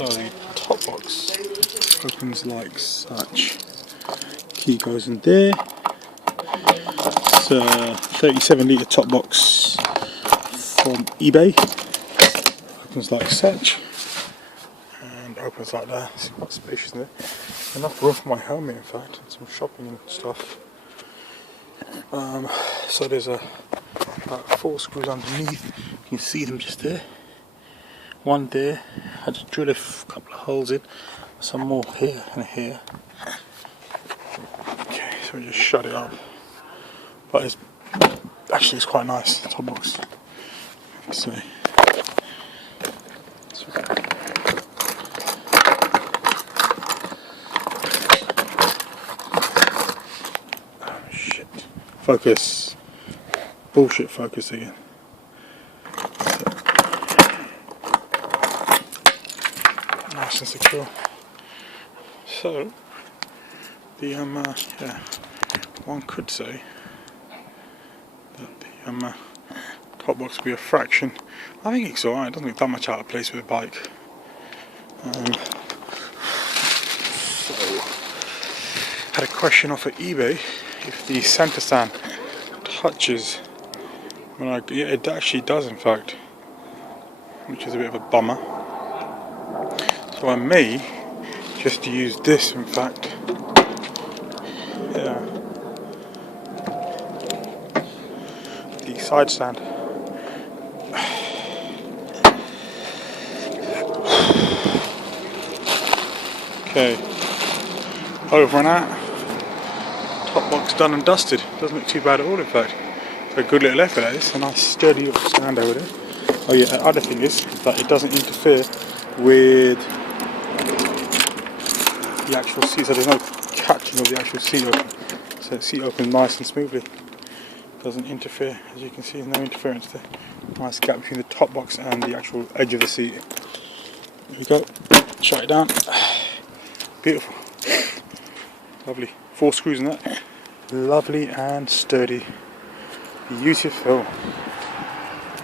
So the top box opens like such. Key goes in there. It's a 37 litre top box from eBay. Opens like such and opens like that. It's quite spacious there. Enough room for my helmet, in fact, and some shopping and stuff. So there's about 4 screws underneath. You can see them just there. One there. I had to drill a couple of holes in. Some more here and here. Okay, so we just shut it up. But it's quite nice, the top box. So. Focus. Bullshit focus again. Nice and secure. So, the one could say that the top box would be a fraction. I think it's alright, it doesn't look that much out of place with a bike. So, had a question off at eBay if the center stand touches. Yeah, it actually does, in fact, which is a bit of a bummer. So I may just use this, in fact. Yeah, the side stand. Okay, over and out. Top box done and dusted. Doesn't look too bad at all, in fact. A good little effort at this. A nice sturdy little stand over there. Oh yeah, the other thing is that it doesn't interfere with the actual seat, so there's no catching of the actual seat open. So the seat opens nice and smoothly. Doesn't interfere, as you can see, there's no interference there. Nice gap between the top box and the actual edge of the seat. There we go. Shut it down. Beautiful. Lovely. 4 screws in that. Lovely and sturdy. Beautiful.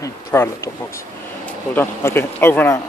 I'm proud of that top box. Well done. Okay, over and out.